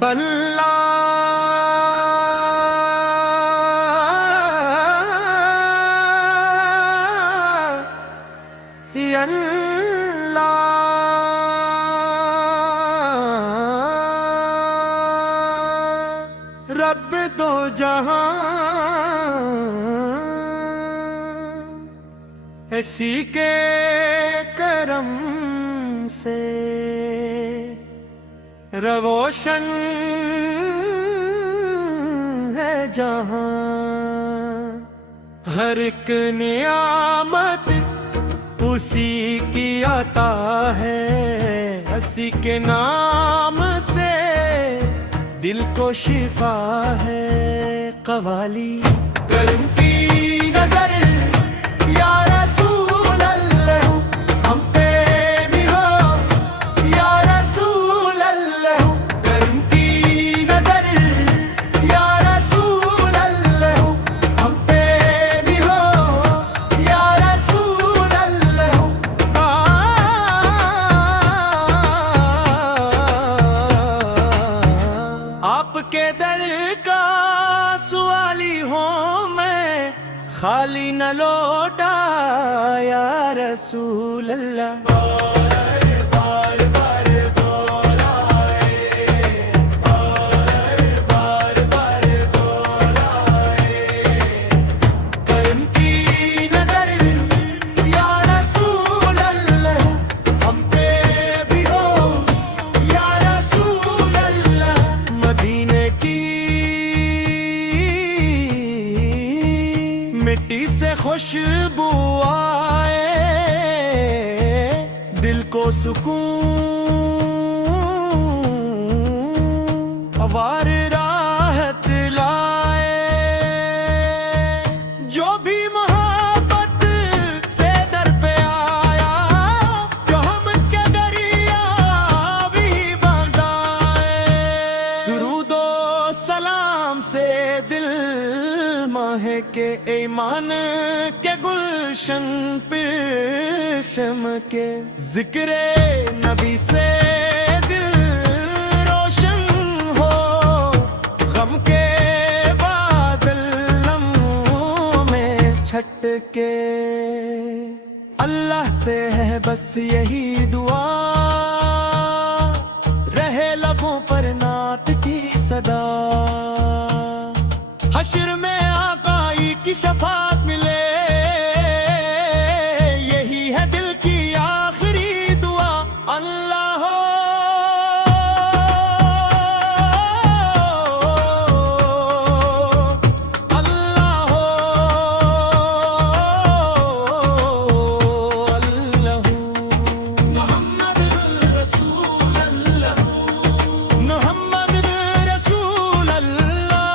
بلّا رب دو جہاں اسی کے کرم سے روشن ہے جہاں، ہر ایک نعمت اسی کی عطا ہے، اسی کے نام سے دل کو شفا ہے۔ قوالی کرم کی نظر یا رسول اللہ ہم پہ بھی ہو، یا رسول اللہ کرم کی نظر یا رسول اللہ ہم پہ بھی ہو، یا رسول اللہ۔ آپ کے در کا سوالی ہوں میں، خالی نہ لوٹا یا رسول اللہ۔ کرم کی نظر یا رسول اللہ ہم پہ بھی ہو، یا رسول اللہ۔ مدینے کی مٹی سے خوشبو آئے، دل کو سکون اوار راحت لائے، جو بھی محبت سے در پہ آیا ہم کے دریا بھی بندائے۔ درود و سلام سے دل ماہ کے ایمان کے گلشن پہ شم کے، ذکر نبی سے دل روشن ہو، غم کے بادل لمحوں میں چھٹ کے۔ اللہ سے ہے بس یہی دعا، رہے لبوں پر نعت کی صدا، حشر میں آقائی کی شفاعت ملے، یہی ہے دل کی آخری دعا۔ اللہ ہو اللہ ہو اللہ محمد رسول اللہ، محمد رسول اللہ۔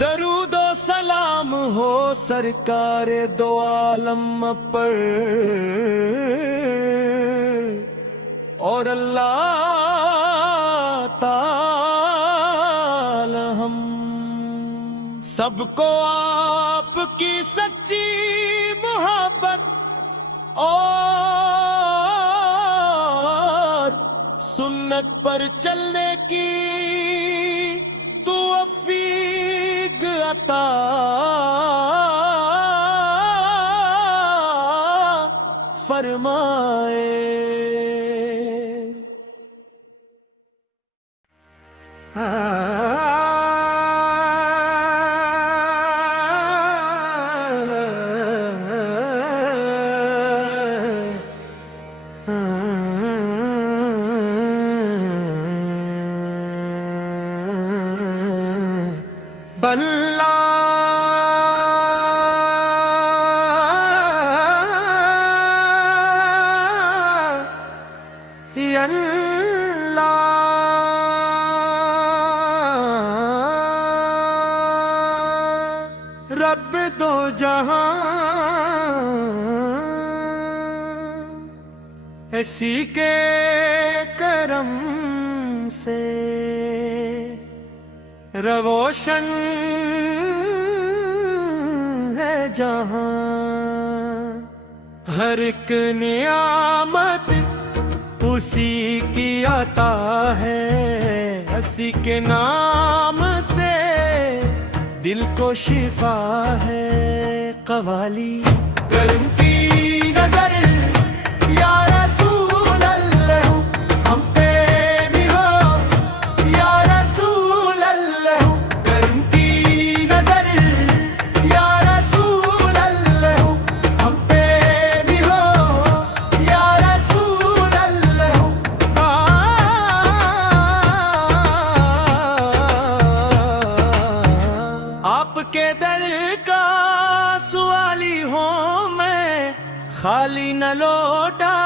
درود و سلام ہو سرکار دو عالم پر، اور اللہ تعالی ہم سب کو آپ کی سچی محبت اور سنت پر چلنے کی توفیق عطا فرمائے۔ بلّا رب دو جہاں اسی کے کرم سے روشن ہے جہاں، ہر ایک نعمت اسی کی عطا ہے، اسی کے نام سے دل کو شفا ہے۔ قوالی کرم کی نظر یا رسول اللہ، ہم پہ بھی ہو یا رسول اللہ، کرم کی نظر یا رسول اللہ، ہم پہ بھی ہو یا رسول اللہ۔ آپ کے در کا سوالی ہوں میں، خالی نہ لوٹا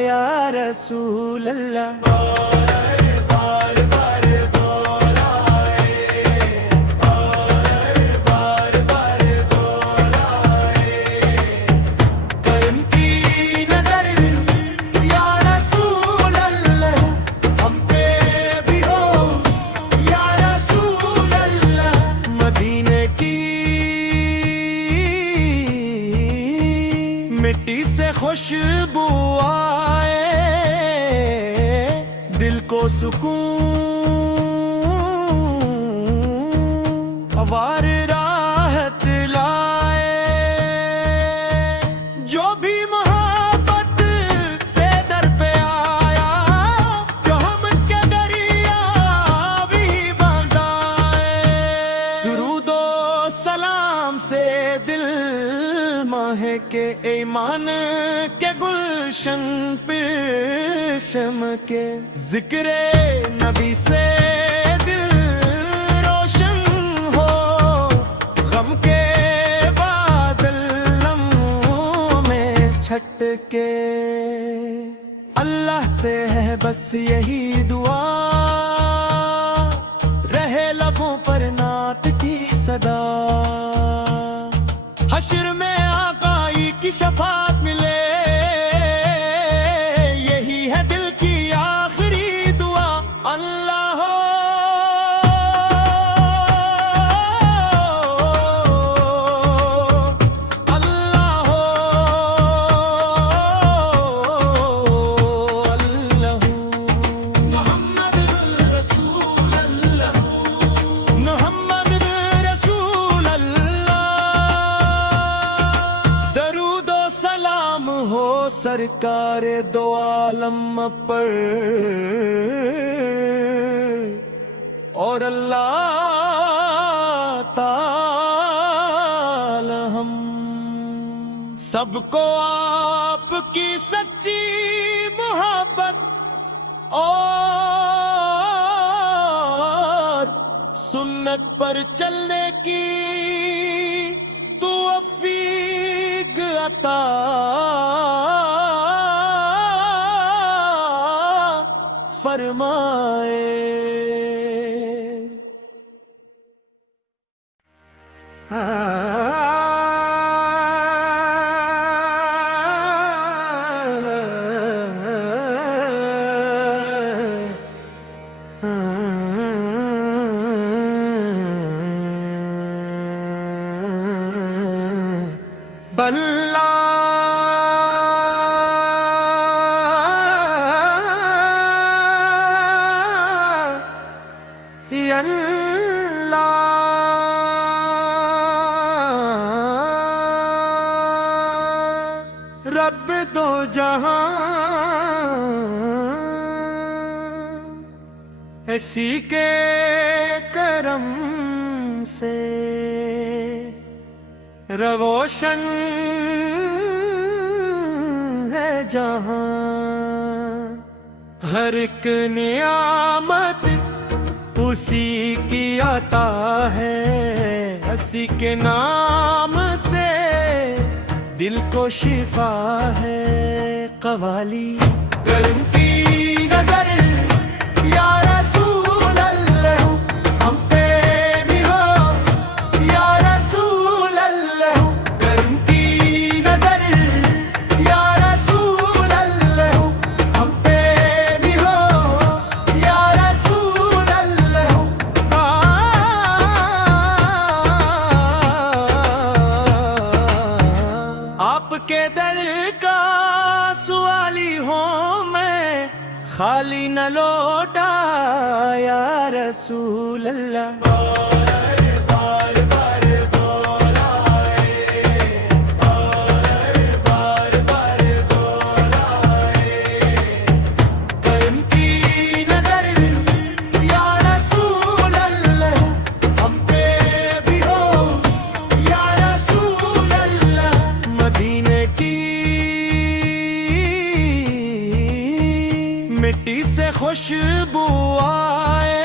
یا رسول اللہ۔ کرم کی نظر یا رسول اللہ، ہم پہ بھی ہو یا رسول اللہ۔ مدینے کی مٹی سے خوشبو آئے، دل کو سکون اور راحت لائے، جو بھی محبت سے در پہ آیا، جو ہم کے دریا بھی بندائے، درود و سلام سے دل ماہ کے ایمان کے گلشن پہ چمکے، ذکر نبی سے دل روشن ہو، غم کے بادل لمحوں میں چھٹ کے، اللہ سے ہے بس یہی دعا، رہے لبوں پر نعت کی صدا، حشر میں آقائی کی شفاعت ملے، یہی ہے دل کی آخری دعا۔ اللہ ہو اللہ ہو اللہ، محمد رسول اللہ، محمد رسول اللہ۔ درود و سلام ہو سرکار دو عالم پر، اور اللہ تعالی ہم سب کو آپ کی سچی محبت اور سنت پر چلنے کی توفیق عطا فرمائے۔ بلّا رب دو جہاں اسی کے کرم سے روشن ہے جہاں، ہر ایک نعمت اسی کی عطا ہے، اسی کے نام سے دل کو شفا ہے۔ قوالی کرم کی نظر یا رسول اللہ، ہم پہ بھی ہو یا رسول اللہ، کرم کی نظر یا رسول اللہ، خالی نہ لوٹا یا رسول اللہ مٹی سے خوشبو آئے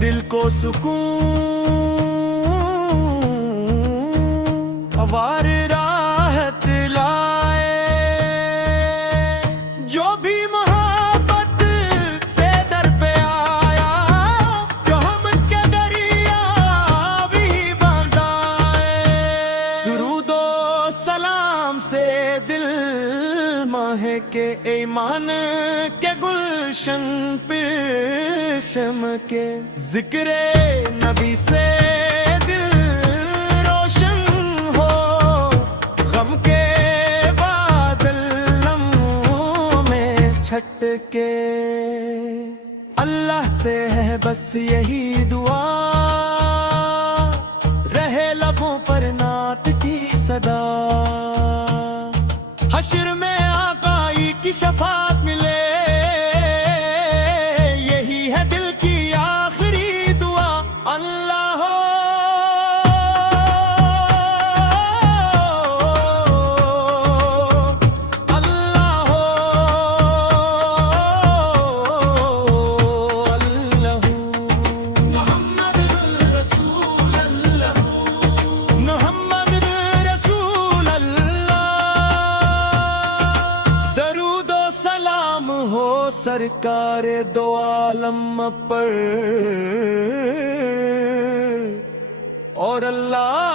دل کو سکون اوار راحت لائے جو بھی محبت سے در پہ آیا جو ہم کے دریا بھی بندائے درود و سلام سے دل کے ایمان کے گلشن پرشم کے ذکر نبی سے دل روشن ہو غم کے بادل لمحوں میں چھٹ کے اللہ سے ہے بس یہی دعا رہے لبوں پر نعت کی صدا حشر میں کی شفاعت ملے یہی ہے دل کی آخری دعا اللہ ہو اللہ ہو اللہ محمد رسول اللہ محمد رسول اللہ سلام ہو سرکار دو عالم پر اور اللہ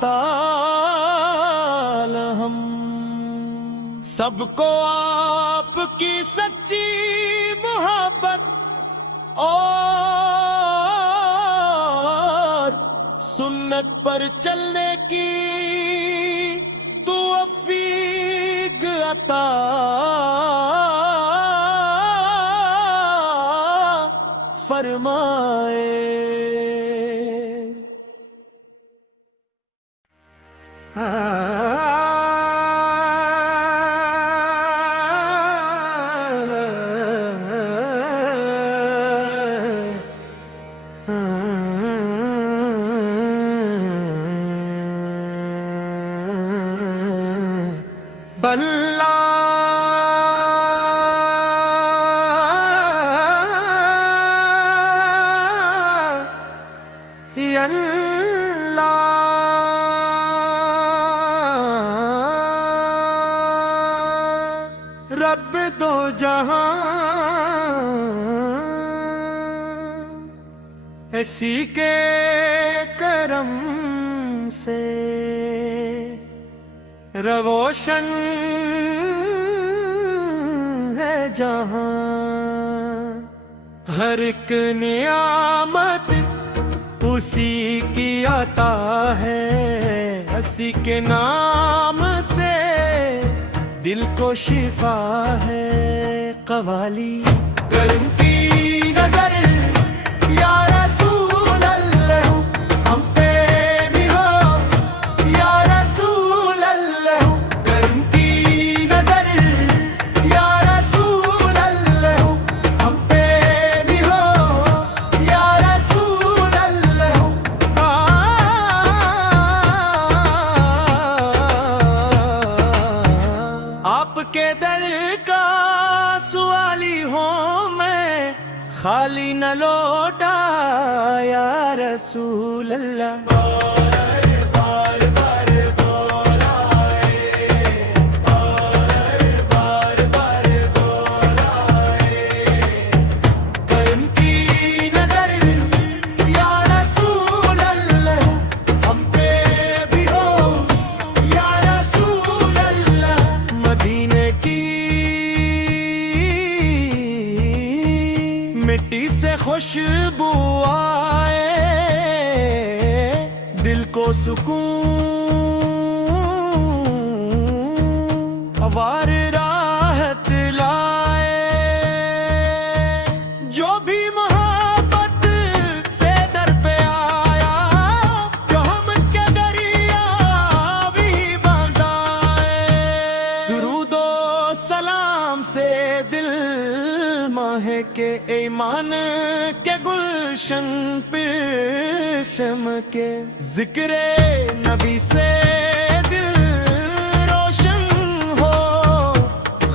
تعالی ہم سب کو آپ کی سچی محبت اور سنت پر چلنے کی توفیق عطا فرمائے بلّا رب دو جہاں اسی کے کرم سے روشن ہے جہاں ہر ایک نعمت اسی کی عطا ہے اسی کے نام سے دل کو شفا ہے قوالی کرم کی نظر یا رسول اللہ ہم پہ بھی ہو یا رسول اللہ کرم کی نظر یا رسول اللہ ہم پہ بھی ہو یا رسول اللہ آپ کے در کا سوالی ہوں میں خالی نہ لوٹا یا رسول اللہ مٹی سے خوشبو آئے دل کو سکون اوار راہ ہے کہ ایمان کے گلشن پہ سم کے ذکر نبی سے دل روشن ہو،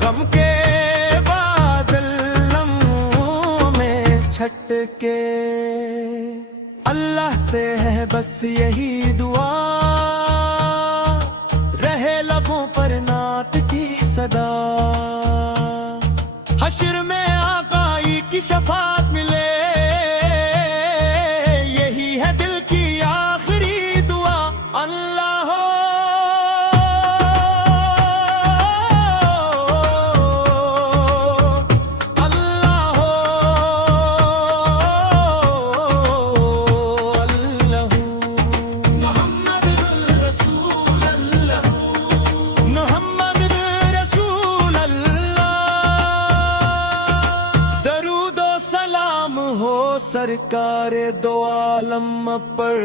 غم کے بادل لمحوں میں چھٹ کے اللہ سے ہے بس یہی دعا، رہے لبوں پر نعت کی صدا، حشر میں آقائی کی شفاعت ملے، یہی ہے دل کی آخری دعا۔ اللہ ہو اللہ ہو اللہ محمد رسول اللہ محمد رسول اللہ، درود و سلام ہو سرکار دو عالم پر،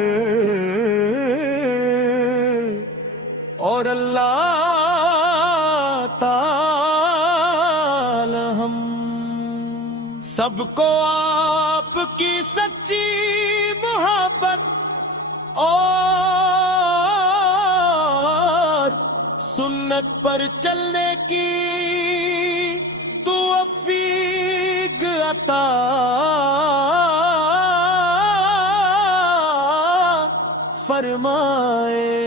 اور اللہ تعالی ہم سب کو آپ کی سچی محبت اور سنت پر چلنے کی توفیق عطا فرمائے۔